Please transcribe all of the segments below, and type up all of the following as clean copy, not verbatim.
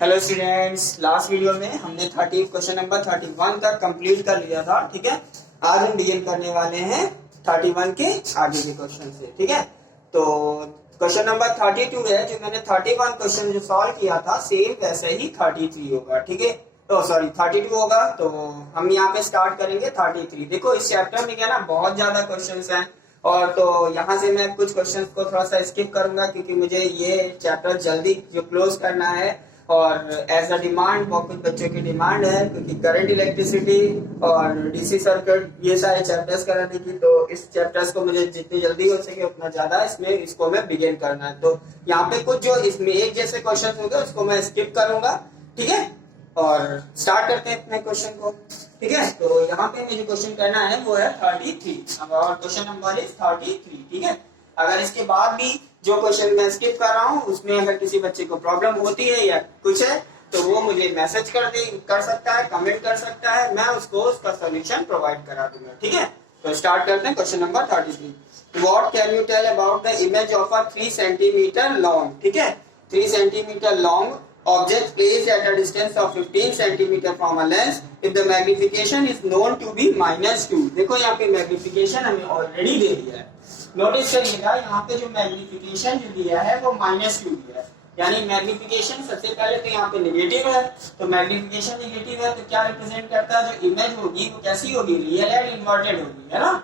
Hello students, last video में हमने 30 question number 31 तक कंप्लीट कर लिया था। ठीक है, आज हम बिगिन करने वाले हैं 31 के आगे के क्वेश्चन से। ठीक है, तो क्वेश्चन नंबर 32 है। जो मैंने 31 क्वेश्चन जो सॉल्व किया था सेम वैसे ही 33 होगा। ठीक है, तो सॉरी 32 होगा। तो हम यहाँ पे स्टार्ट करेंगे 33। देखो इस चैप्टर में क्या ना बहुत ज्यादा क्वेश्चंस हैं, और तो यहाँ से मैं कुछ क्वेश्चंस को थोड़ा सा स्किप करूंगा क्योंकि मुझे ये चैप्टर जल्दी जो क्लोज करना है, और एज अ डिमांड बहुत कुछ बच्चों की डिमांड है क्योंकि करंट इलेक्ट्रिसिटी और डीसी सर्किट ये सारे चैप्टर्स कराने की। तो इस चैप्टर्स को मुझे जितनी जल्दी हो सके उतना ज्यादा इसमें इसको मैं बिगिन करना है। तो यहाँ पे कुछ जो इसमें एक जैसे क्वेश्चन होंगे उसको मैं स्किप करूंगा। ठीक है, और स्टार्ट करते हैं अपने क्वेश्चन को। ठीक है, तो यहाँ पे मुझे क्वेश्चन करना है वो है 33 और क्वेश्चन नंबर इज 33। ठीक है, अगर इसके बाद भी जो क्वेश्चन मैं स्किप कर रहा हूँ उसमें अगर किसी बच्चे को प्रॉब्लम होती है या कुछ है तो वो मुझे मैसेज कर सकता है, कमेंट कर सकता है, मैं उसको उसका सोल्यूशन प्रोवाइड करा दूंगा। ठीक है, तो स्टार्ट करते हैं question number 33। What can you tell about the image of a 3 centimetre long. ठीक है, 3 centimetre long object placed at a distance of 15 cm from a lens if the magnification is known to be -2। देखो यहाँ पे magnification हमें already दे दिया है। Notice करिएगा यहाँ पे जो मैग्निफिकेशन जो दिया है वो -2 दिया है, यानी मैग्निफिकेशन सबसे पहले तो यहाँ पे नेगेटिव है। तो मैग्निफिकेशन नेगेटिव है तो क्या रिप्रेजेंट करता है, जो इमेज होगी वो कैसी होगी, रियल एंड इन्वर्टेड होगी, है ना।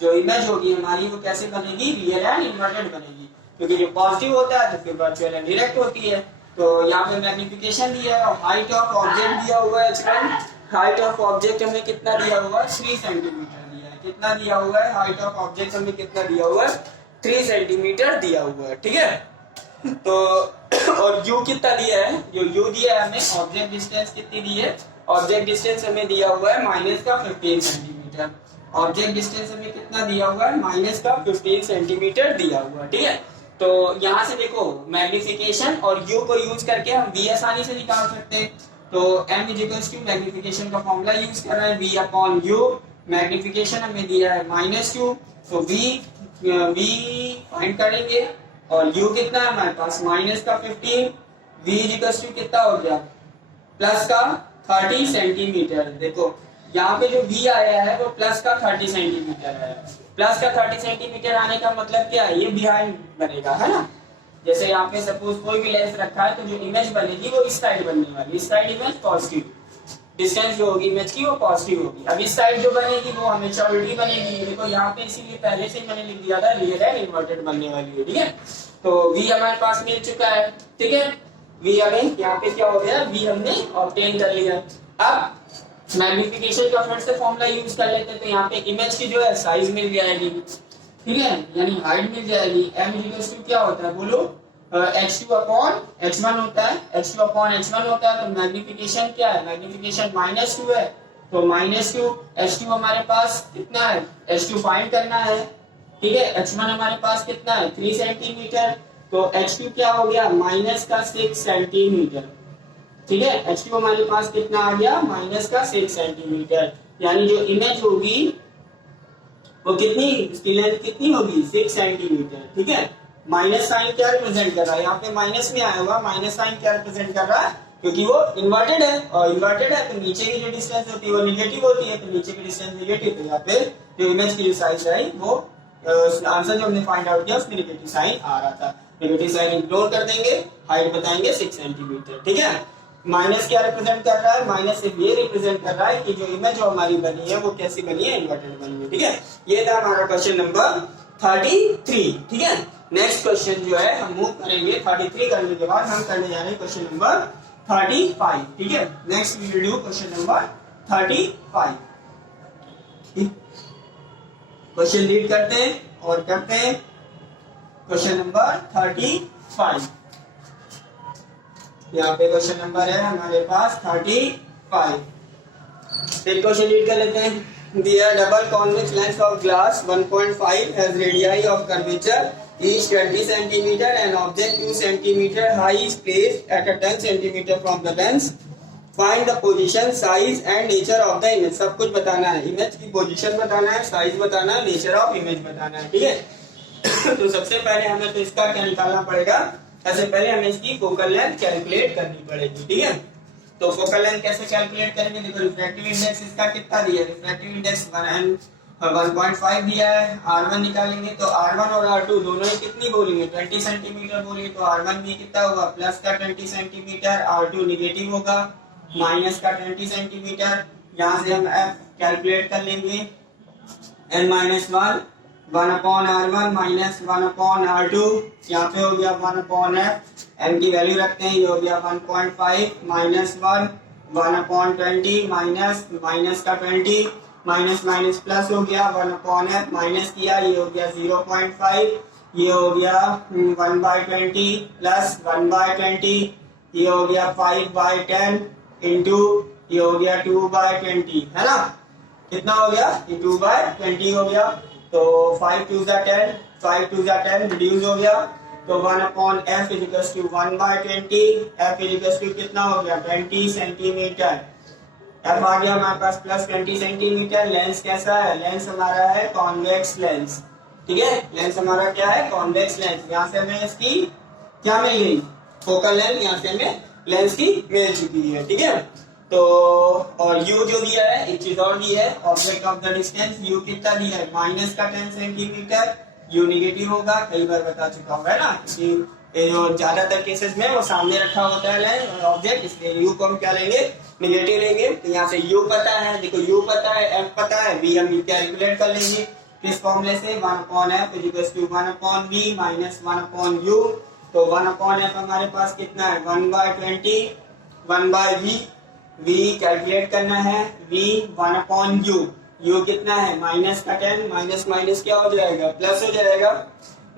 जो इमेज होगी हमारी वो कैसे बनेगी, रियल एंड इन्वर्टेड बनेगी, क्योंकि जो पॉजिटिव होता है तो फिर वर्चुअल एंड डायरेक्ट होती है। तो यहाँ पे मैग्निफिकेशन दिया है और हाइट ऑफ ऑब्जेक्ट दिया हुआ है। स्टूडेंट हाइट ऑफ ऑब्जेक्ट हमें कितना दिया हुआ है, 3 सेंटीमीटर दिया है। कितना दिया हुआ है, हाइट ऑफ ऑब्जेक्ट हमें कितना दिया हुआ है, 3 सेंटीमीटर दिया हुआ है। ठीक है, तो और u कितना दिया है, जो u दिया है हमें, ऑब्जेक्ट डिस्टेंस कितनी दी है, ऑब्जेक्ट डिस्टेंस हमें दिया हुआ है -15 सेंटीमीटर। ऑब्जेक्ट डिस्टेंस हमें कितना दिया हुआ है, -15 सेंटीमीटर दिया हुआ है। ठीक है, तो यहाँ से देखो मैग्निफिकेशन और u को यूज करके हम v आसानी से निकाल सकते हैं। तो m इक्वल्स टू मैग्निफिकेशन का फॉर्मूला यूज कर रहे हैं, v अपॉन u। मैग्निफिकेशन हमें दिया है -2, तो v फाइंड करेंगे और u कितना है हमारे पास -15, v इक्वल्स टू कितना हो गया, +30 सेंटीमीटर। देखो यहाँ पे जो v आया है वो +30 सेंटीमीटर है। +30 सेंटीमीटर आने का मतलब क्या है, ये बिहाइंड बनेगा, है ना। जैसे यहाँ पे सपोज कोई भी लेंस रखा है तो जो इमेज बनेगी वो इस साइड बनने वाली, इस साइड इमेज पॉजिटिव, डिस्टेंस जो होगी इमेज की वो पॉजिटिव होगी। अब इस साइड जो बनेगी वो हमेशा उल्टी बनेगी। देखो यहाँ पे इसीलिए पहले से मैंने लिख दिया था रियल एंड इन्वर्टेड बनने वाली है। ठीक है, तो v हमारे पास मिल चुका है। ठीक है, v हमें यहाँ पे क्या हो गया, v हमने ऑब्टेन कर लिया। अब मैग्निफिकेशन का फिर से फॉर्मूला यूज कर लेते हैं, तो यहाँ पे इमेज की जो है साइज मिल जाएगी। ठीक है, यानी हाइट मिल जाएगी। m इक्वल्स टू क्या होता है बोलो, h2 अपॉन h1 होता है, h2 अपॉन h1 होता है। तो मैग्निफिकेशन क्या है, मैग्निफिकेशन -2 है, तो -2 h2 हमारे पास कितना है, h2 फाइंड करना है। ठीक है, h1 हमारे पास कितना है, 3 सेंटीमीटर, तो h2 क्या हो गया, -6 सेंटीमीटर। ठीक है, h2 हमारे पास कितना आ गया, -6 सेंटीमीटर, यानी जो इमेज होगी वो कितनी, इसकी लेंथ कितनी होगी, 6 सेंटीमीटर। ठीक है, माइनस साइन क्या रिप्रेजेंट कर रहा है, यहाँ पे माइनस में आया हुआ, माइनस साइन क्या रिप्रेजेंट कर रहा है, क्योंकि वो इन्वर्टेड है, और इन्वर्टेड है तो नीचे की जो डिस्टेंस होती है वो निगेटिव होती है, तो नीचे की डिस्टेंस निगेटिव, तो यहाँ पे जो इमेज की जो साइज है वो आंसर जो हमने फाइंड आउट किया उसमें निगेटिव साइन आ रहा था। निगेटिव साइन इग्नोर कर देंगे, हाइट बताएंगे 6 सेंटीमीटर। ठीक है, माइनस क्या रिप्रेजेंट कर रहा है, माइनस सिर्फ ये रिप्रेजेंट कर रहा है कि जो इमेज हमारी बनी है वो कैसी बनी है, इन्वर्टेड बनी है। ठीक है, ये था हमारा क्वेश्चन नंबर 33। ठीक है, नेक्स्ट क्वेश्चन जो है हम मूव करेंगे 33 करने के बाद हम करने जा रहे हैं क्वेश्चन नंबर 35। ठीक है, next we will do question number 35। Question read करते हैं और करते हैं क्वेश्चन नंबर 35। यहाँ पे क्वेश्चन नंबर है हमारे पास 35। फिर क्वेश्चन रीड कर लेते हैं। Dear double convex lens of glass 1.5 has radii of curvature each 20 cm and object 2 cm high is placed at a 10 cm from the lens. Find the position, size and nature of the image। सब कुछ बताना है, image की position बताना है, size बताना है, nature of image बताना है। ठीक है तो सबसे पहले हमें तो इसका क्या निकालना पड़ेगा, सबसे पहले हमें इसकी फोकल लेंथ कैलकुलेट करनी पड़ेगी, ठीक है। तो फोकल लेंथ कैसे कैलकुलेट करेंगे, देखो रिफ्रैक्टिव इंडेक्स इसका कितना दिया है, रिफ्रैक्टिव इंडेक्स 1.5 दिया है। R1 निकालेंगे तो R1 और R2 दोनों ही कितनी बोलेंगे, 20 सेंटीमीटर बोलेंगे, तो R1 भी कितना होगा, प्लस का 20 सेंटीमीटर, R2 निगेटिव होगा, माइनस का 20 सेंटीमीटर। यहाँ से हम F कैलकुलेट कर लेंगे, n-1 1/R1 माइनस 1/R2, यहाँ पे हो गया 1/F, n की वैल्यू रखते हैं, ये हो गया 1.5 माइनस 1 1/20 माइनस का 20 माइनस माइनस प्लस हो गया 1/F, माइनस किया ये हो गया 0.5, ये हो गया 1/20 प्लस 1/20, ये हो गया 5/10 इंटू ये हो गया 2/20, है ना। कितना हो गया, ये 2/20 हो गया। तो 5 2 10, 5 2 10 रिड्यूस हो गया, तो 1/F is equals to 1/20, F is equals to कितना हो गया 20 सेंटीमीटर। F आ गया हमारे पास प्लस 20 सेंटीमीटर। लेंस कैसा है, लेंस हमारा है कॉन्वेक्स लेंस, ठीक है। लेंस हमारा क्या है, कॉन्वेक्स लेंस। यहाँ से हमें इसकी क्या मिल गई, फोकल लेंथ, यहाँ से हमें लेंस की मिल चुकी है, ठीक है। तो और u जो दिया है, एक चीज और दी है, object of the distance u कितना दिया है, माइनस का 10 सेंटीमीटर। u निगेटिव होगा, कई बार बता चुका हूँ, है ना, ये जो ज्यादातर केसेस में वो सामने रखा होता है ऑब्जेक्ट, इसलिए u को हम क्या लेंगे, निगेटिव लेंगे। तो यहाँ से u पता है, देखो u पता है, f पता है, v हम कैलकुलेट कर लेंगे किस फॉर्मूले से, 1/F is equals to 1/v minus 1/u। तो 1/F हमारे पास कितना है, 1/20, 1/v, v कैलकुलेट करना है, v 1/u, u कितना है माइनस का 10, माइनस माइनस क्या हो जाएगा, प्लस हो जाएगा,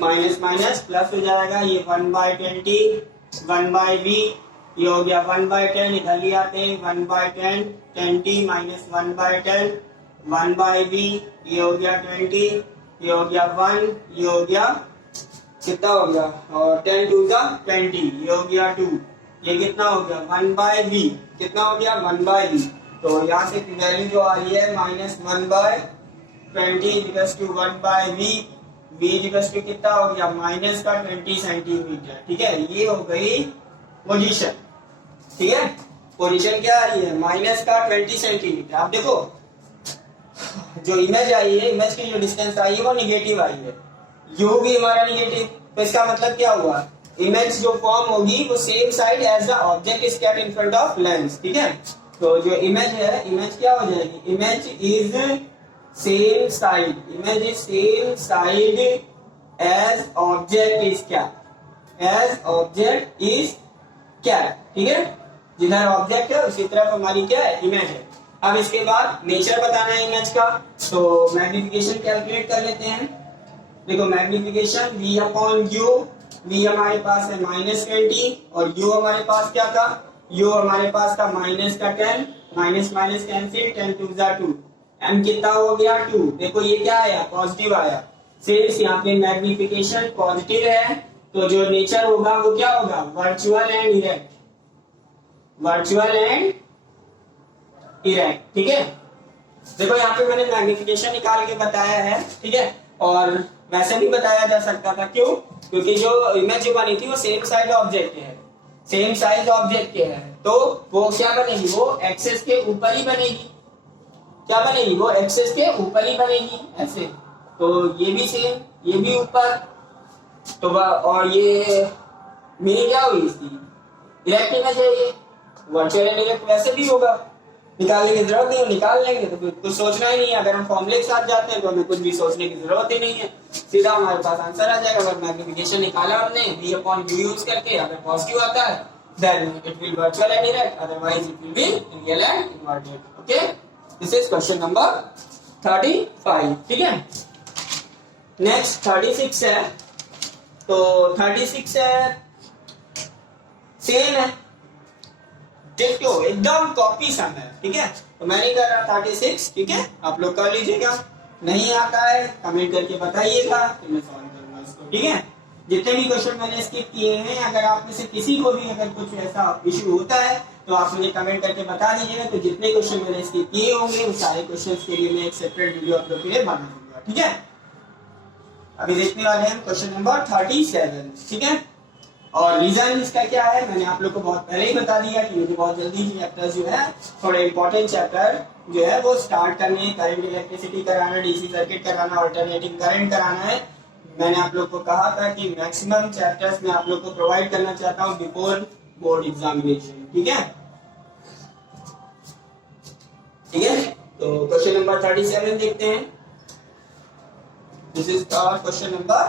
माइनस माइनस प्लस हो जाएगा, ये 1/20, 1/v, ये हो गया 1/10, इधर ले आते हैं 1/10, 10t माइनस 1/10, 1/v, ये हो गया 20, ये हो गया 1, ये हो गया कितना हो गया, और 10 2 20, ये हो गया 2, ये कितना हो गया 1/v, कितना हो गया 1/v। तो यहाँ से वैल्यू जो आ रही है minus 1/20 equals to 1/v, v equals to कितना हो गया माइनस का 20 सेंटीमीटर, ठीक है। ये हो गई पोजीशन, ठीक है। पोजीशन क्या आ रही है, माइनस का 20 सेंटीमीटर। आप देखो जो इमेज आई है, इमेज की जो डिस्टेंस आई है वो निगेटिव आई है, u भी हमारा निगेटिव, तो इसका मतलब क्या हुआ, इमेज जो फॉर्म होगी वो same side as the object is kept in front of lens, ठीक है। तो जो इमेज है, इमेज क्या हो जाएगी, image is same side, image is same side as object is क्या, एज ऑब्जेक्ट इज क्या, ठीक है। जिधर ऑब्जेक्ट है उसी तरफ हमारी क्या है, इमेज है। अब इसके बाद नेचर बताना है इमेज का, तो मैग्निफिकेशन कैलकुलेट कर लेते हैं। देखो मैग्निफिकेशन v/u, v हमारे पास है -20 और u हमारे पास क्या था, u हमारे पास था माइनस का 10, माइनस माइनस कैंसिल, 10 2 2, m कितना हो गया 2। देखो ये क्या आया, पॉजिटिव आया, सिंस यहाँ पे मैग्निफिकेशन पॉजिटिव है तो जो नेचर होगा वो क्या होगा, virtual and erect, virtual and erect, ठीक है। देखो यहाँ पे मैंने मैग्निफिकेशन निकाल के बताया है, ठीक है, और वैसे भी बताया जा सकता था, क्यों, क्योंकि जो इमेज जो बनी थी वो सेम साइज ऑब्जेक्ट के है, सेम साइज ऑब्जेक्ट के है, तो वो क्या बनेगी, वो एक्सेस के ऊपर ही बनेगी, क्या बनेगी, वो एक्सेस के ऊपर ही बनेगी ऐसे। तो ये भी सेम, ये भी ऊपर, तो और ये मीनिंग क्या हुई इसकी, इरेक्ट इमेज है ये, वर्चुअल एंड इरेक्ट वैसे भी होगा, निकालने की जरूरत नहीं, निकाल लेंगे तो कुछ सोचना ही नहीं है। अगर हम फॉर्मूले के साथ जाते हैं तो हमें कुछ भी सोचने की जरूरत ही नहीं है, सीधा हमारे पास आंसर आ जाएगा। अगर मैग्निफिकेशन निकाला हमने v/u यूज करके, अगर पॉजिटिव आता है then it will virtual and erect, otherwise it will be real and inverted. Okay, this is question number 35, ठीक है। नेक्स्ट 36 है, तो 36 है सेम है, डिट्टो, एकदम कॉपी सम है, ठीक है। तो मैं नहीं कर रहा 36, ठीक है, आप लोग कर लीजिएगा, नहीं आता है कमेंट करके बताइएगा तो मैं सॉल्व करूंगा इसको, ठीक है। जितने भी क्वेश्चन मैंने स्किप किए हैं, अगर आप में से किसी को भी अगर कुछ ऐसा इशू होता है तो आप मुझे कमेंट करके बता दीजिएगा। तो जितने क्वेश्चन मैंने स्किप किए होंगे उन सारे क्वेश्चन के लिए मैं एक सेपरेट वीडियो आप लोग के लिए बना दूंगा, ठीक है। अभी देखने वाले हैं क्वेश्चन नंबर 37, ठीक है। और रीजन इसका क्या है मैंने आप लोग को बहुत पहले ही बता दिया कि मुझे बहुत जल्दी चैप्टर्स जो है थोड़े इंपॉर्टेंट चैप्टर जो है वो स्टार्ट करने, करंट इलेक्ट्रिसिटी कराना, डीसी सर्किट कराना, अल्टरनेटिंग करंट कराना है। मैंने आप लोग को कहा था कि मैक्सिमम चैप्टर्स मैं आप लोग को प्रोवाइड करना चाहता हूँ बिफोर बोर्ड एग्जामिनेशन। ठीक है, ठीक है। तो क्वेश्चन नंबर 37 देखते हैं। This is question number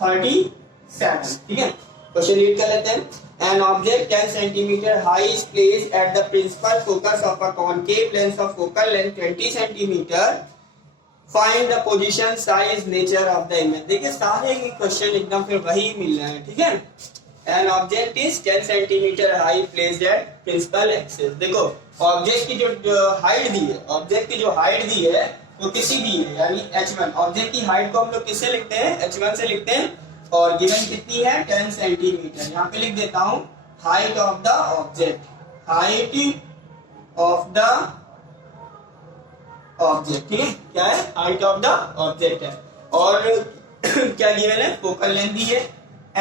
37। ठीक है, क्वेश्चन रीड कर लेते हैं। An object 10 centimeter high is placed at the principal focus of a concave lens of focal length 20 centimeter. Find the position, size, nature of the image। देखिए सारे question एकदम फिर वही मिल रहे हैं। ठीक है, An object is 10 centimeter high placed at principal axis। देखो ऑब्जेक्ट की जो हाइट दी है, ऑब्जेक्ट की जो हाइट दी है वो किसी दी है यानी h1। ऑब्जेक्ट की हाइट को हम लोग किससे लिखते हैं, h1 से लिखते हैं। और गिवन कितनी है 10 सेंटीमीटर। यहाँ पे लिख देता हूं height of the object, height of the object. ठीक है, क्या है, हाइट ऑफ द ऑब्जेक्ट है। और क्या गिवन है, फोकल लेंथ दी है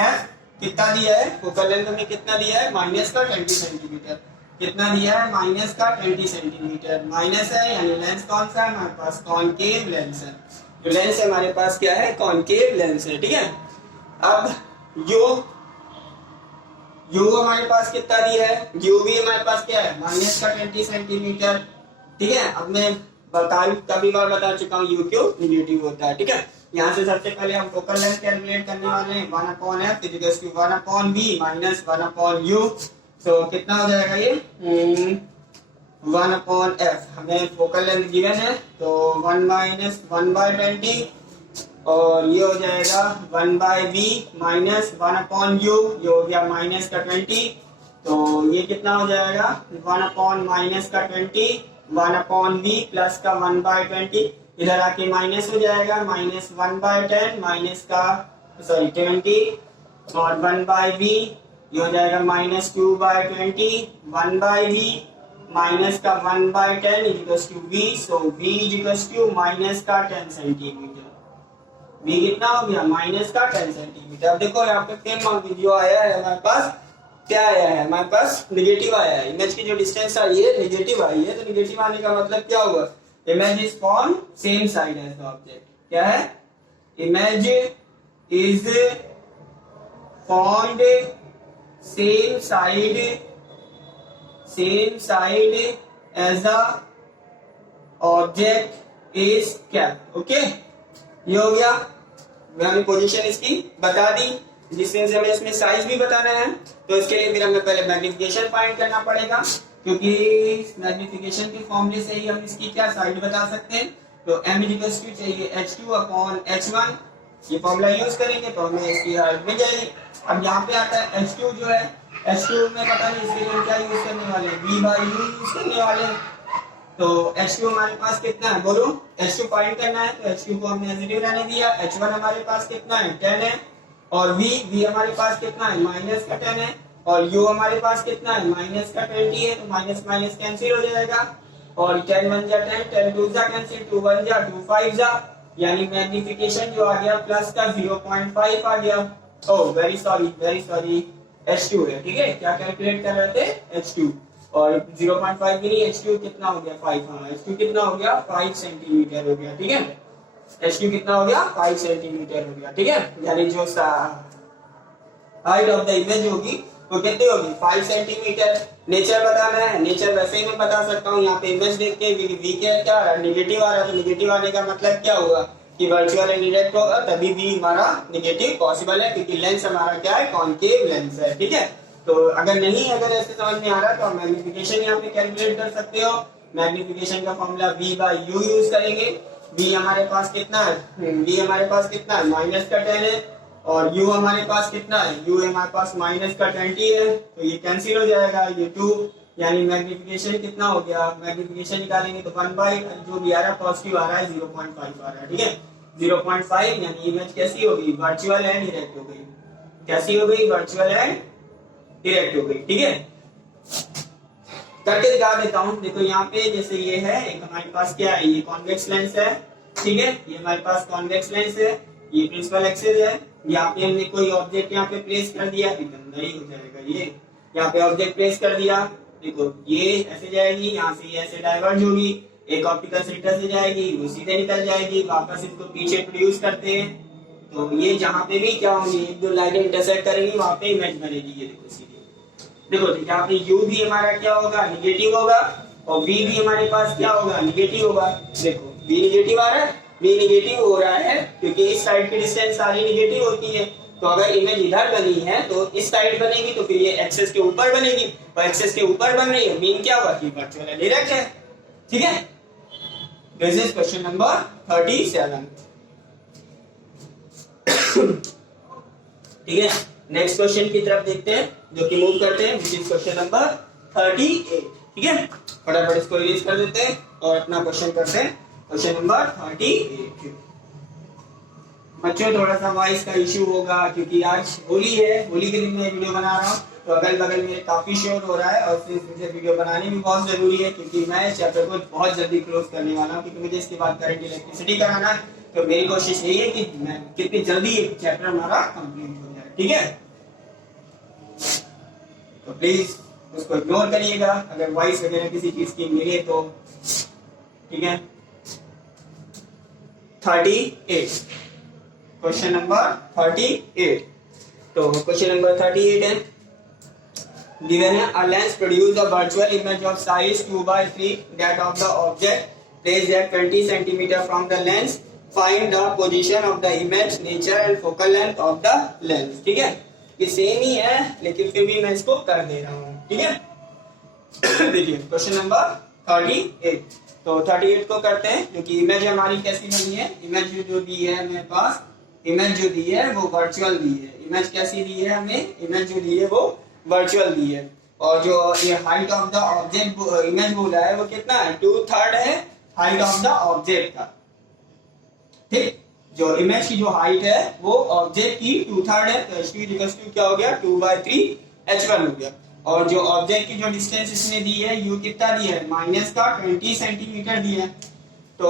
f कितना दिया है, फोकल लेंथ हमें कितना दिया है माइनस का 20 सेंटीमीटर। कितना दिया है, माइनस का 20 सेंटीमीटर। माइनस है यानी लेंस कौन सा है हमारे पास, कॉनकेव लेंस है। जो लेंस है हमारे पास क्या है, कॉनकेव लेंस है। ठीक है, अब यू हमारे पास कितना दिया है, यू भी हमारे पास क्या है माइनस का 20 सेंटीमीटर। ठीक है, अब मैं कभी बार बता चुका हूँ यू क्यों निगेटिव होता है। ठीक है, यहाँ से सबसे पहले हम फोकल लेंथ कैलकुलेट करने वाले हैं। 1/f equals to 1/v minus 1/u। सो कितना हो जाएगा ये 1/f। हमें फोकल लेंथ गिवन है तो 1 माइनस 1/20 और ये हो जाएगा 1/v माइनस 1/u। ये हो गया माइनस का 20। तो ये कितना हो जाएगा 1/ माइनस का 20 1/v प्लस का 1/20। इधर आके माइनस हो जाएगा माइनस 1/10 माइनस का 20 और 1/v ये हो जाएगा माइनस 2/20 1/v माइनस का 1/10 equals to v। So v equals to minus का 10 सेंटीमीटर। v कितना हो गया माइनस का 10 सेंटीमीटर। अब देखो यहाँ पे सेम वीडियो आया है हमारे पास, क्या आया है हमारे पास निगेटिव आया है। इमेज की जो डिस्टेंस आई है निगेटिव आई है, तो निगेटिव आने का मतलब क्या हुआ, image is form same side as the object. क्या है, image is formed same side as the object is kept. Okay, ये हो गया, मैंने पोजीशन इसकी बता दी। डिस्टेंस हमें इसमें साइज भी बताना है, तो इसके लिए फिर हमें पहले मैग्निफिकेशन फाइंड करना पड़ेगा, क्योंकि मैग्निफिकेशन के फॉर्मूले से ही हम इसकी क्या साइड बता सकते हैं। तो m इक्वल्स टू चाहिए h2/h1। ये फॉर्मूला यूज करेंगे तो हमें इसकी हाइट मिल जाएगी। अब यहाँ पे आता है h2 जो है, h2 में पता नहीं इसके लिए हम क्या यूज करने वाले हैं, v/u यूज करने वाले हैं। तो h2 हमारे पास कितना है, बोलो h2 फाइंड करना है, तो h2 को हमने नेगेटिव रहने दिया। h1 हमारे पास कितना है 10 है और v हमारे पास कितना है माइनस का 10 है और u हमारे पास कितना है माइनस का 20 है। तो माइनस माइनस कैंसिल हो जाएगा और 10 1 जा 10 10 2 जा कैंसिल 2 1 जा 2 5 जा, यानी मैग्निफिकेशन जो आ गया प्लस का 0.5 आ गया। ओह वेरी सॉरी h2 है। ठीक है, क्या कैलकुलेट कर रहे थे h2 और 0.5 भी नहीं, h2 कितना हो गया 5। हाँ, h2 कितना हो गया 5 सेंटीमीटर हो गया। ठीक है, h2 कितना हो गया 5 सेंटीमीटर हो गया। ठीक है, यानी जो हाइट ऑफ द इमेज होगी वो कितनी होगी 5 सेंटीमीटर। नेचर बताना है, नेचर वैसे ही मैं बता सकता हूँ। यहाँ पे इमेज देख के वी के क्या निगेटिव आ रहा है, तो निगेटिव आने का मतलब क्या हुआ कि वर्चुअल एंड डायरेक्ट होगा, तभी भी हमारा निगेटिव पॉसिबल है, क्योंकि लेंस हमारा क्या है कॉनकेव लेंस है। ठीक है, तो अगर ऐसे समझ में आ रहा तो आप मैग्निफिकेशन यहाँ पे कैलकुलेट कर सकते हो। मैग्निफिकेशन का फॉर्मूला v/u यूज करेंगे। v हमारे पास कितना है, v हमारे पास कितना है माइनस का 10 है और u हमारे पास कितना है, u हमारे पास माइनस का 20 है। तो ये कैंसिल हो जाएगा, ये 2, यानी मैग्निफिकेशन कितना हो गया, मैग्निफिकेशन निकालेंगे तो 1/, जो भी आ रहा है पॉजिटिव आ रहा है 0.5 आ रहा है। ठीक है, 0.5 यानी इमेज कैसी होगी वर्चुअल एंड डायरेक्ट हो गई। कैसी हो गई, वर्चुअल एंड डायरेक्ट हो गई। ठीक है, करके दिखा देता हूँ। देखो यहाँ पे जैसे ये है, एक हमारे पास क्या है, ये कॉन्वेक्स लेंस है। ठीक है, ये हमारे पास कॉन्वेक्स लेंस है, ये प्रिंसिपल एक्सिस है यहाँ पे हमने कोई ऑब्जेक्ट यहाँ पे प्लेस कर दिया, गंदा ही हो जाएगा ये। यहाँ पे ऑब्जेक्ट प्लेस कर दिया, देखो ये ऐसे जाएगी, यहाँ से ये ऐसे डाइवर्ज होगी, एक ऑप्टिकल सेंटर से जाएगी, वो सीधे निकल जाएगी, वापस इसको पीछे प्रोड्यूस करते हैं। तो ये जहाँ पे भी क्या होंगी, एक दो लाइटें इंटरसेक्ट करेंगी, वहां पे इमेज बनेगी। ये देखो सीधे, देखो तो यहाँ पे यू भी हमारा क्या होगा, निगेटिव होगा, और वी भी हमारे पास क्या होगा, निगेटिव होगा। देखो वी निगेटिव आ रहा है, वी निगेटिव हो रहा है क्योंकि इस साइड की डिस्टेंस सारी निगेटिव होती है। तो अगर इमेज इधर बनी है तो इस साइड बनेगी, तो फिर ये एक्सेस के ऊपर बनेगी, और एक्सेस के ऊपर बन रही है, मीन क्या हुआ कि वर्चुअल डायरेक्ट है। ठीक है, दिस इज क्वेश्चन नंबर 37। ठीक है, नेक्स्ट क्वेश्चन की तरफ देखते हैं, जो कि मूव करते हैं, विच इज क्वेश्चन नंबर 38। ठीक है, फटाफट इसको इरेज कर देते हैं और अपना क्वेश्चन करते हैं, क्वेश्चन नंबर 38। बच्चों थोड़ा सा वॉइस का इश्यू होगा क्योंकि आज होली है, होली के दिन मैं वीडियो बना रहा हूँ, तो अगल बगल में काफी शोर हो रहा है, और मुझे वीडियो बनानी भी बहुत जरूरी है क्योंकि मैं इस चैप्टर को बहुत जल्दी क्लोज करने वाला हूँ, क्योंकि मुझे इसके बाद करंट इलेक्ट्रिसिटी कराना है। तो मेरी कोशिश यही है कि मैं कितनी जल्दी चैप्टर हमारा कंप्लीट हो जाए। ठीक है, तो प्लीज उसको इग्नोर करिएगा अगर वॉइस वगैरह किसी चीज की मिले तो। ठीक है, 38, क्वेश्चन नंबर 38। तो क्वेश्चन नंबर 38 है, given a lens produce a virtual image of size 2/3 that of the object placed at 20 cm from the lens, find the position of the image, nature and focal length of the lens। ठीक है, ये same ही है लेकिन फिर भी मैं इसको कर दे रहा हूँ। ठीक है, देखिए क्वेश्चन नंबर 38। तो 38 को करते हैं, क्योंकि इमेज हमारी कैसी बनी है, इमेज जो दी है मेरे पास, इमेज जो दी है वो वर्चुअल दी है। इमेज कैसी दी है हमें, इमेज जो दी है वो वर्चुअल दी है, और जो ये height of the object image बोला है वो कितना है, 2/3 है हाइट ऑफ द ऑब्जेक्ट का। ठीक, जो इमेज की जो हाइट है वो ऑब्जेक्ट की 2/3 है, तो h2 क्या हो गया, 2/3 h1 हो गया। और जो ऑब्जेक्ट की जो डिस्टेंस इसमें दी है, u कितना दिया है, माइनस का 20 सेंटीमीटर दिया है। तो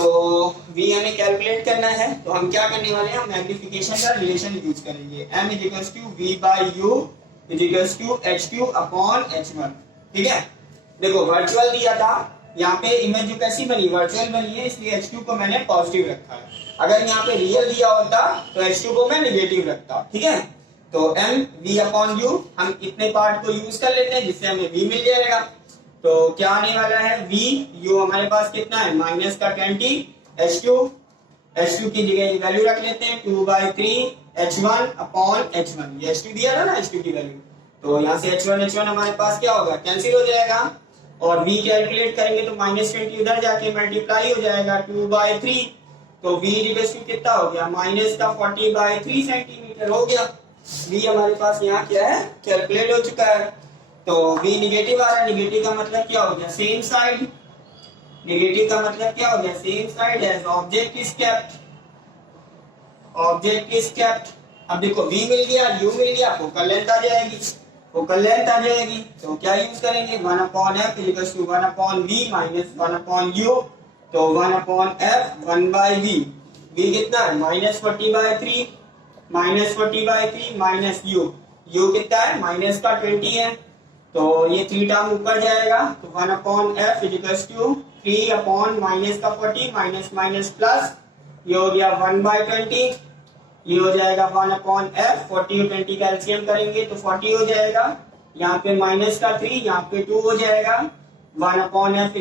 v हमें कैलकुलेट करना है, तो हम क्या करने वाले हैं, हम मैग्निफिकेशन का रिलेशन यूज करेंगे, m = v/u = h2 upon h1। ठीक है, देखो वर्चुअल दिया था, यहाँ पे इमेज जो कैसी बनी, वर्चुअल बनी है, इसलिए h2 को मैंने पॉजिटिव रखा है। अगर यहाँ पे रियल दिया होता तो h2 को मैं नेगेटिव रखता। ठीक है, तो m v/u हम इतने पार्ट को यूज कर लेते हैं जिससे हमें v मिल जाएगा। तो क्या आने वाला है, v u हमारे पास कितना है, माइनस का 20, h2 की जगह वैल्यू रख लेते हैं 2/3 h1 अपॉन h1। ये h2 दिया था ना, h2 की वैल्यू, तो यहाँ से h1 हमारे पास क्या होगा, कैंसिल हो जाएगा, और v कैलकुलेट करेंगे तो -20 उधर जाके मल्टीप्लाई हो जाएगा 2/3, तो v = कितना हो गया, माइनस का 40/3 सेंटीमीटर हो गया। v हमारे पास यहाँ क्या है, कैलकुलेट हो चुका है। तो v निगेटिव आ रहा है, निगेटिव का मतलब क्या हो गया, सेम साइड, नेगेटिव का मतलब क्या हो गया, same side as object is kept, object is kept. अब देखो v मिल गया, u मिल गया, फोकल लेंथ आ जाएगी, फोकल लेंथ आ जाएगी, तो क्या यूज करेंगे, 1/f = 1/v माइनस 1/u, तो 1/f 1/v, v कितना है, -40/3 माइनस u कितना है, माइनस का 20 है, तो ये 3 टर्म ऊपर जाएगा, तो 1/f = 3 माइनस का 40 माइनस प्लस, ये हो गया 1/20, ये हो जाएगा 1/f, 40 और 20 कैल्सियम करेंगे तो 40 हो जाएगा, यहाँ पे माइनस का 3, यहाँ पे 2 हो जाएगा, 1/f =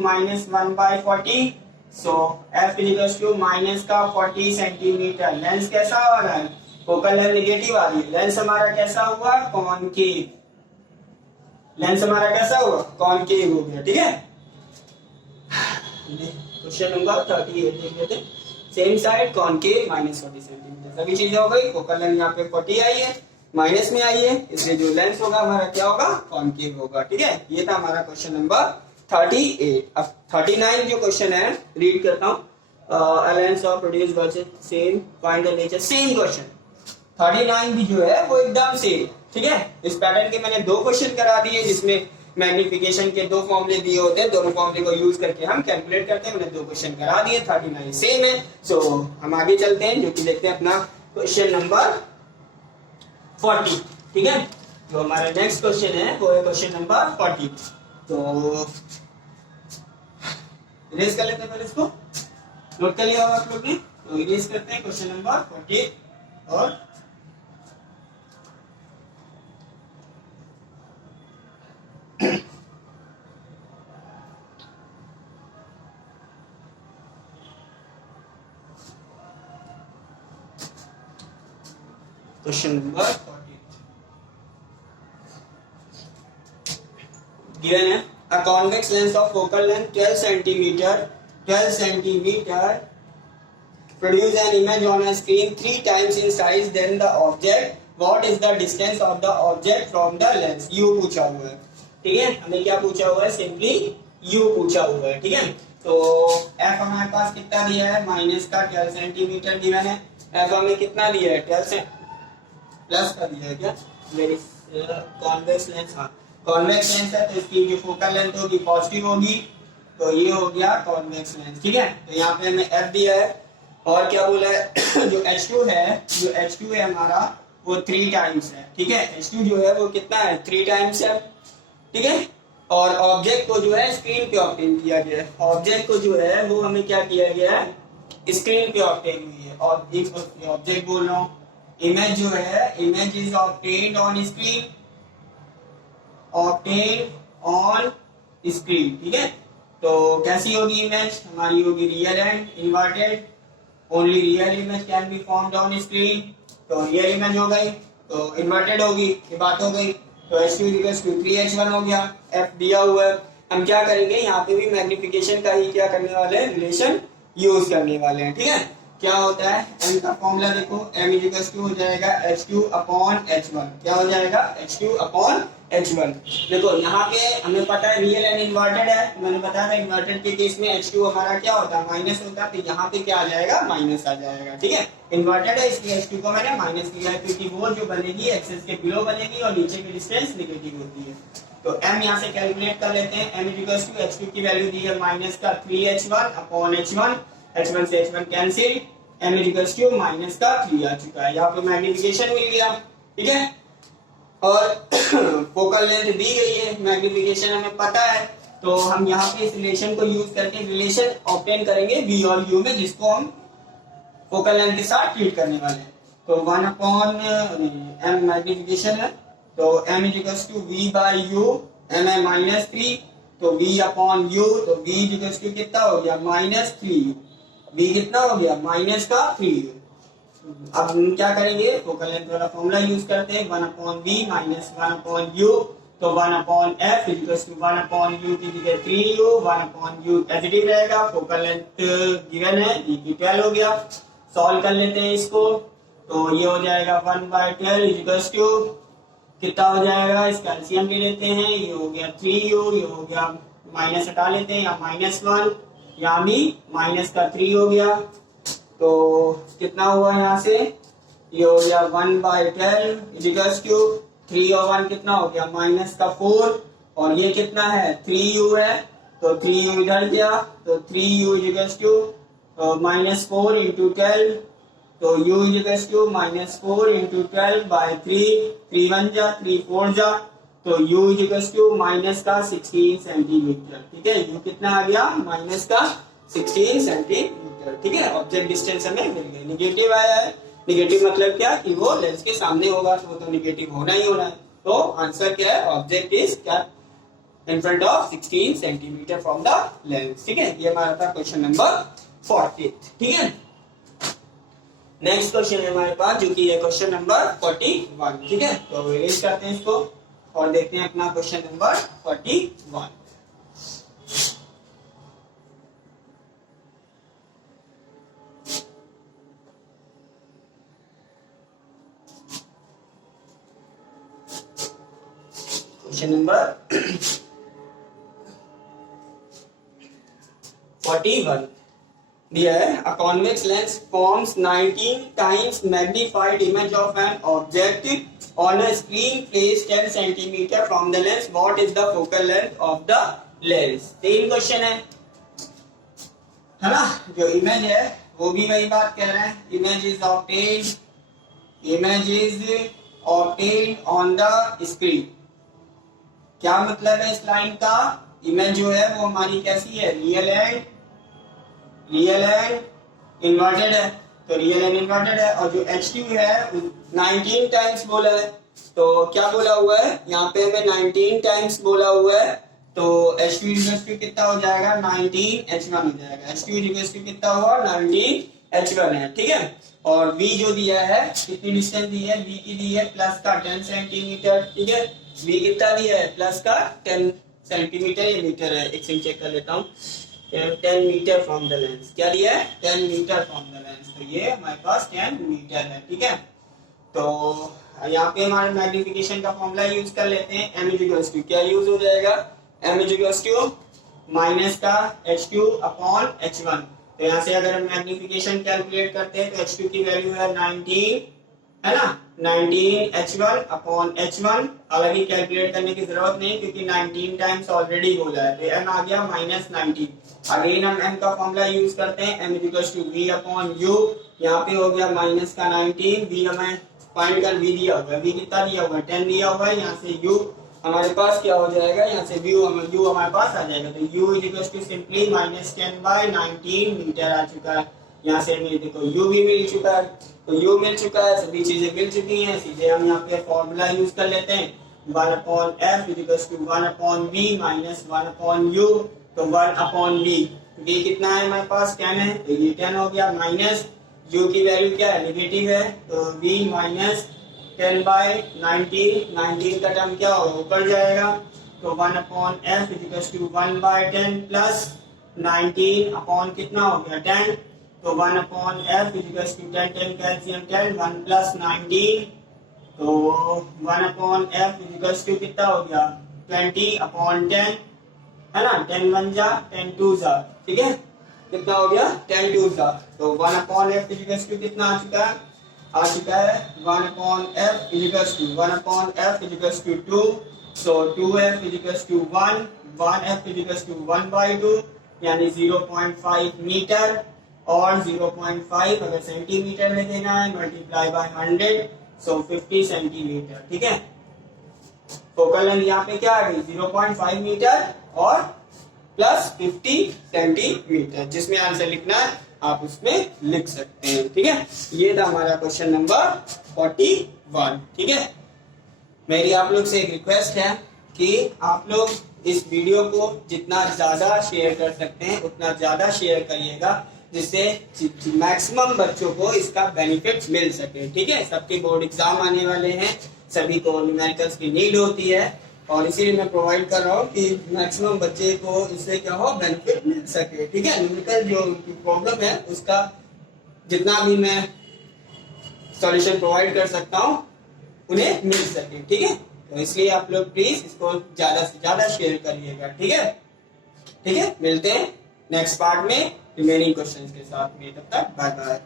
-1/40, सो f = माइनस का 40 सेंटीमीटर। लेंस कैसा आ रहा है, फोकल लेंथ नेगेटिव आ रही है, लेंस हमारा कैसा हुआ, कॉनकेव, लेंस हमारा कैसा हुआ, कॉनकेव हो गया। ठीक है, क्वेश्चन नंबर 38 देख लेते हैं, सेम साइड कॉनकेव -40 सेंटीमीटर, सभी चीजें हो गई, फोकल लेंथ यहाँ पे 40 आई है, माइनस में आई है, इसलिए जो लेंस होगा हमारा क्या होगा, कॉनकेव होगा। ठीक है, ये था हमारा क्वेश्चन नंबर 38। अब 39 जो क्वेश्चन है रीड करता हूँ, a lens of produced versus same, find the nature, same question 39 भी जो है वो एकदम सेम। ठीक है, इस पैटर्न के मैंने 2 क्वेश्चन करा दिए जिसमें मैग्निफिकेशन के 2 फॉर्मूले दिए होते हैं, दोनों फॉर्मूले को यूज करके हम कैलकुलेट करते हैं। मैंने 2 क्वेश्चन करा दिए, 39 सेम है। सो हम आगे चलते हैं, जो कि देखते हैं अपना क्वेश्चन नंबर 40। ठीक है, तो हमारा नेक्स्ट क्वेश्चन है वो है क्वेश्चन नंबर 40। तो इरेज कर लेते हैं, पहले इसको नोट कर लिया होगा आप लोग ने, तो इरेज करते हैं क्वेश्चन नंबर 40 और क्वेश्चन नंबर 40 given है a convex lens of focal length 12 centimeter produce an image on a screen 3 times in size than the object. What is the distance of the object from the lens? u पूछा हुआ है। ठीक है, हमें क्या पूछा हुआ है, सिंपली u पूछा हुआ है। ठीक है, तो f हमारे पास कितना दिया है, माइनस का 12 सेंटीमीटर गिवन है। f हमें कितना दिया है, 12 से प्लस का दिया है क्या, मेरी कॉन्वेक्स लेंस, हाँ कॉन्वेक्स लेंस है तो इसकी जो फोकल लेंथ होगी पॉजिटिव होगी, तो ये हो गया कॉन्वेक्स लेंस। ठीक है, तो यहाँ पे हमें f दिया है और क्या बोला है जो H2 है हमारा वो 3 टाइम्स है। ठीक है, H2 जो है वो कितना है, 3 टाइम्स है। ठीक है, और ऑब्जेक्ट को जो है स्क्रीन पे ऑब्टेन किया गया है, ऑब्जेक्ट को जो है वो हमें क्या किया गया है, स्क्रीन पे ऑब्टेन हुई है। और ऑब्जेक्ट बोल रहा हूँ, इमेज जो है, image is obtained on screen, obtained on screen. ठीक है, तो कैसी होगी इमेज हमारी, होगी real and inverted, only real image can be formed on screen. तो रियल इमेज हो गई तो इन्वर्टेड होगी, ये बात हो गई। तो H2 3H1 हो गया, F दिया हुआ है। हम क्या करेंगे, यहाँ पे भी मैग्निफिकेशन का ही क्या करने वाले हैं, रिलेशन यूज करने वाले हैं। ठीक है, क्या होता है, m का फॉर्मूला देखो, m हो जाएगा H2 अपॉन H1। क्या हो जाएगा, H2 अपॉन H1। देखो यहाँ पे हमें पता है रियल एंड इन्वर्टेड है, मैंने बताया था इन्वर्टेड के केस में H2 हमारा क्या होता है, माइनस होता है, तो यहाँ पे क्या आ जाएगा, माइनस आ जाएगा। ठीक है, इन्वर्टेड है इसलिए H2 को मैंने माइनस लिया है, क्योंकि वो जो बनेगी एक्सेस के बिलो बनेगी और नीचे की डिस्टेंस नेगेटिव होती है। तो m यहाँ से कैलकुलेट कर लेते हैं, m H2 की वैल्यू दी है माइनस का 3H1 अपॉन H1, H1 से H1 कैंसिल, m माइनस का 3 आ चुका है, यहाँ पे मैग्निफिकेशन मिल गया। ठीक है, और फोकल लेंथ दी गई है, मैग्निफिकेशन हमें पता है, तो हम यहाँ पे इस रिलेशन को यूज करके रिलेशन ऑब्टेन करेंगे v और u में, जिसको हम फोकल लेंथ के साथ ट्रीट करने वाले हैं। तो 1 अपॉन m मैग्निफिकेशन है, तो m v by u, m है -3, तो v अपॉन u, तो v कितना हो गया, -3, v कितना हो गया, माइनस का 3। अब हम क्या करेंगे, फोकल लेंथ वाला फॉर्मूला यूज करते हैं, 1 upon v minus 1 upon u, तो 1 upon f equals to 1 upon u की जगह 3u, 1 upon u as it is रहेगा। फोकल लेंथ गिवन है, ये 12 हो गया। सॉल्व कर लेते हैं इसको, तो ये हो जाएगा 1/12 इक्वल्स टू कितना हो जाएगा, इसका एलसीएम ले लेते हैं, ये हो गया 3u, ये हो गया माइनस हटा लेते हैं, या -1, यहाँ भी माइनस का 3 हो गया, तो कितना हुआ यहाँ से, ये हो गया 1/12 इक्वल्स टू 3 और 1 कितना हो गया, माइनस का 4, और ये कितना है 3u है, तो 3u इधर गया, तो 3u इक्वल्स टू -4 इंटू 12, तो u equals to -4 into 12 by 3 1 जा 3 4 जा, तो u इक्वल्स टू माइनस का 16 सेंटीमीटर। ठीक है, u कितना आ गया, माइनस का 16 सेंटीमीटर। ठीक है, ऑब्जेक्ट डिस्टेंस हमें मिल गई, निगेटिव आया है, निगेटिव मतलब क्या कि वो लेंस के सामने होगा, तो वो तो निगेटिव होना ही होना है। तो आंसर क्या है, ऑब्जेक्ट इज क्या इन front of 16 centimetre from the lens. ठीक है, ये हमारा था क्वेश्चन नंबर 40। ठीक है, नेक्स्ट क्वेश्चन है हमारे पास, जो कि है क्वेश्चन नंबर 41। ठीक है, तो रिलीज करते हैं इसको और देखते हैं अपना क्वेश्चन नंबर 41। क्वेश्चन नंबर 41 दिया है, a convex lens forms 19 times magnified image of an object on a screen placed 10 centimeter from the lens. What is the focal length of the lens? 3 question है ना। जो image है वो भी वही बात कह रहे हैं, image is obtained on the screen। क्या मतलब है इस लाइन का? इमेज जो है वो हमारी कैसी है? रियल एंड इन्वर्टेड है, तो रियल एंड इन्वर्टेड है। और जो H2 है 19 टाइम्स बोला है, तो क्या बोला हुआ है यहाँ पे? हमें 19 टाइम्स बोला हुआ है, तो H2 इक्वल्स टू कितना हो जाएगा? 19H1 हो जाएगा। H2 इक्वल्स टू कितना हुआ? 19H1 है, ठीक है। और V जो दिया है, कितनी डिस्टेंस दी है? V की दी है प्लस का 10 सेंटीमीटर, ठीक है। V कितना दिया है? प्लस का 10 सेंटीमीटर, ये मीटर है, एक सेकंड चेक कर लेता हूँ। 10 मीटर फ्रॉम द लेंस, क्या दिया है? 10 मीटर फ्रॉम द लेंस, तो ये हमारे पास 10 मीटर है, ठीक है। तो यहाँ पे हमारे मैग्निफिकेशन का फॉर्मूला यूज कर लेते हैं। m इक्वल्स टू क्या यूज हो जाएगा? m इक्वल्स टू माइनस का H2 अपॉन H1। तो यहाँ से अगर हम मैग्निफिकेशन कैलकुलेट करते हैं तो H2 की वैल्यू है 19, है ना, 19H1 अपॉन H1। हालांकि कैलकुलेट करने की जरूरत नहीं क्योंकि 19 टाइम्स ऑलरेडी बोला है, तो m आ गया माइनस 19। अगेन हम m का फॉर्मूला यूज करते हैं, m equals to v upon u। यहाँ पे हो गया माइनस का 19, v हमें फाइंड कर v दिया हुआ है, v कितना दिया हुआ है? 10 दिया हुआ है। यहाँ से u हमारे पास क्या हो जाएगा? यहाँ से u हमारे पास आ जाएगा, तो u equals to simply minus 10/19 metre आ चुका है। यहाँ से हमें देखो u भी मिल चुका है, तो u मिल चुका है, सभी चीजें मिल चुकी हैं। सीधे हम यहाँ पे फॉर्मूला यूज कर लेते हैं, 1 upon f equals to 1 upon v minus 1 upon u, तो 1 अपॉन v। v कितना है हमारे पास? 10 है, तो ये 10 हो गया, माइनस u की वैल्यू क्या है? नेगेटिव है, तो v माइनस 10/19, 19 का टर्म क्या होगा? ऊपर जाएगा, तो 1 upon f equals to 1/10 plus 19 upon कितना हो गया? 10, तो 1 अपॉन f इक्वल्स टू 10, 10 कैल्सियम 10, 1 प्लस 19, तो 1 अपॉन f इक्वल्स टू कितना हो गया? 20 अपॉन 10, है ना, 10 1 जा 10 2 जा, ठीक है। कितना हो गया? 10 2 जा, तो 1 अपॉन f इक्वल्स टू कितना आ चुका है? 1 upon f equals to 1 upon f equals to 2, so 2f equals to 1, 1f equals to 1/2 यानी 0.5 मीटर, और 0.5 अगर सेंटीमीटर में देना है मल्टीप्लाई बाय 100, सो 50 सेंटीमीटर, ठीक है। फोकल लेंथ यहाँ पे क्या आ गई? 0.5 मीटर और प्लस 50 सेंटीमीटर। जिसमें आंसर लिखना है आप उसमें लिख सकते हैं, ठीक है। ये था हमारा क्वेश्चन नंबर 41, ठीक है। मेरी आप लोग से एक रिक्वेस्ट है कि आप लोग इस वीडियो को जितना ज्यादा शेयर कर सकते हैं उतना ज्यादा शेयर करिएगा, जिससे मैक्सिमम बच्चों को इसका बेनिफिट मिल सके, ठीक है। सबके बोर्ड एग्जाम आने वाले हैं, सभी को न्यूमेरिकल्स की नीड होती है, और इसीलिए मैं प्रोवाइड कर रहा हूँ कि मैक्सिमम बच्चे को इससे क्या हो? बेनिफिट मिल सके, ठीक है। न्यूमेरिकल जो प्रॉब्लम है उसका जितना भी मैं सॉल्यूशन प्रोवाइड कर सकता हूँ उन्हें मिल सके, ठीक है। तो इसलिए आप लोग प्लीज इसको ज्यादा से ज्यादा शेयर करिएगा, ठीक है। ठीक है, मिलते हैं नेक्स्ट पार्ट में रिमेनिंग क्वेश्चंस के साथ में, तब तक बाय बाय।